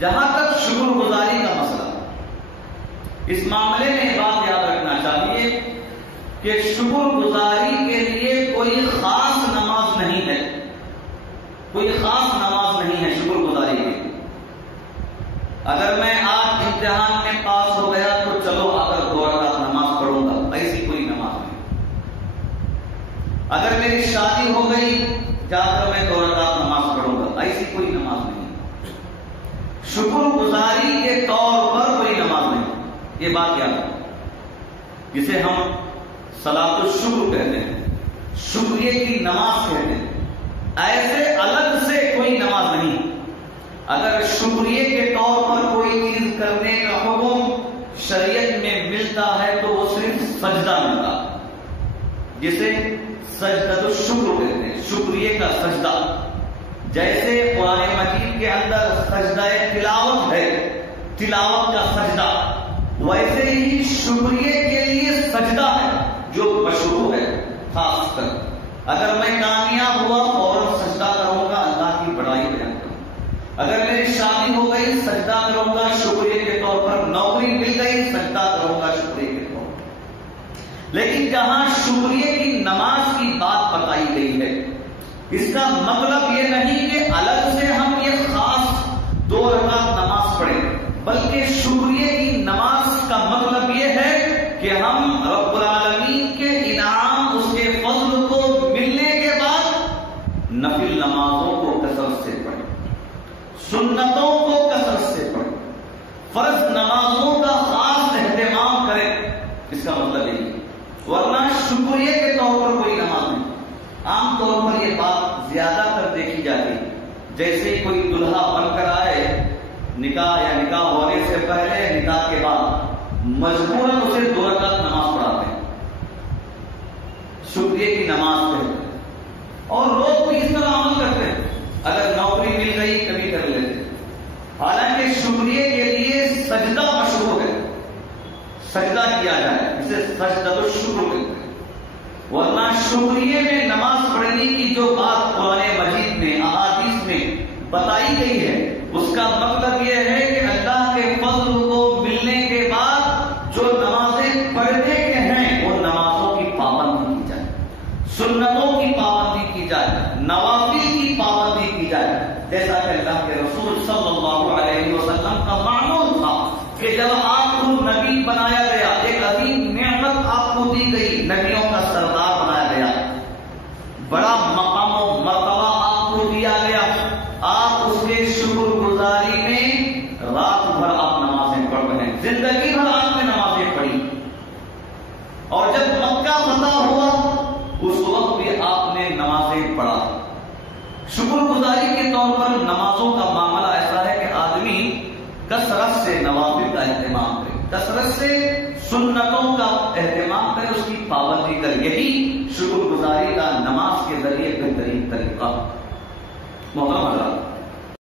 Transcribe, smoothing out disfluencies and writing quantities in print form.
جہاں تک شکر گزاری کا مسئلہ، اس معاملے میں بات یاد رکھنا چاہیے کہ شکر گزاری کے لیے کوئی خاص نماز نہیں ہے، کوئی خاص نماز نہیں ہے شکر گزاری کے لیے۔ اگر میں آج امتحان میں پاس ہو گیا تو چلو آ کر 2 رکعت نماز پڑھوں گا، ایسی کوئی نماز نہیں۔ اگر میری شادی ہو گئی جا کر میں 2 رکعت نماز پڑھوں گا، ایسی کوئی نماز نہیں۔ شکر گزاری کے طور پر کوئی نماز نہیں، یہ بات یاد ہے، جسے ہم صلاۃ الشکر کہتے ہیں، شکریہ کی نماز کہتے ہیں، ایسے الگ سے کوئی نماز نہیں۔ اگر شکریہ کے طور پر کوئی چیز کرنے کا حکم شریعت میں ملتا ہے تو وہ صرف سجدہ ملتا ہے، جسے سجدہ الشکر کہتے ہیں، شکریہ کا سجدہ۔ جیسے قرآن مجید کے اندر سجدہ تلاوت ہے، تلاوت کا سجدہ، ویسے ہی شکریہ کے لیے سجدہ ہے جو مشروع ہے۔ خاص کر اگر میں کامیاب ہوا فوراً سجدہ کروں گا، اللہ کی بڑائی بیان کروں گا۔ اگر میری شادی ہو گئی سجدہ کروں گا شکریہ کے طور پر، نوکری مل گئی سجدہ کروں گا شکریہ کے طور پر۔ لیکن جہاں شکریہ کی نماز کی بات بتائی گئی ہے، اس کا مطلب یہ نہیں کہ الگ سے ہم یہ خاص 2 رکعت نماز پڑھیں، بلکہ شکریہ کی نماز کا مطلب یہ ہے کہ ہم رب العالمین کے انعام، اس کے فضل کو ملنے کے بعد نفل نمازوں کو کثرت سے پڑھیں، سنتوں کو کثرت سے پڑھیں، فرض نمازوں کا خاص اہتمام کریں، اس کا مطلب یہی ہے۔ ورنہ شکریہ کے طور پر کوئی نماز نہیں۔ عام طور پر یہ بات زیادہ تر دیکھی جاتی، جیسے کوئی دلہا بن کر آئے نکاح یا نکاح ہونے سے پہلے، نکاح کے بعد مجبوراً اسے 2 رکعت نماز پڑھاتے ہیں، شکریہ کی نماز کہتے ہیں، اور لوگ بھی اس طرح عمل کرتے ہیں۔ اگر نوکری مل گئی کبھی کر لیتے ہیں، حالانکہ شکریہ کے لیے سجدہ مشروع ہے، سجدہ کیا جائے، اسے سجدہ الشکر کہتے ہیں۔ ورنہ شکریہ میں نماز پڑھنے کی جو بات قرآن مجید میں، احادیث میں بتائی گئی ہے، اس کا مطلب یہ ہے کہ اللہ کے فضل کو ملنے کے بعد جو نمازیں پڑھنے کے ہیں وہ نمازوں کی پابندی کی جائے، سنتوں کی پابندی کی جائے، نوافل کی پابندی کی جائے، جیسا کہ اللہ کے رسول صلی اللہ علیہ وسلم کا معمول تھا کہ جب آپ کو نبی بنایا گیا، ایک عظیم نعمت آپ کو دی گئی، نبیوں کا سردار بنایا گیا، بڑا مقام و مرتبہ آپ کو دیا گیا، آپ اس کے شکر گزاری میں رات بھر آپ نمازیں پڑھ رہے ہیں، زندگی بھر آپ نے نمازیں پڑھی، اور جب مکہ فتح ہوا اس وقت بھی آپ نے نمازیں پڑھا۔ شکر گزاری کے طور پر نمازوں کا معاملہ ایسا ہے کہ آدمی کثرت سے نوافل کا اہتمام کرے، کثرت سے سنتوں کا اہتمام کرے، اس کی پابندی کرے، یہی شکر گزاری کا نماز کے ذریعے بہترین طریقہ۔ محترم حضرات،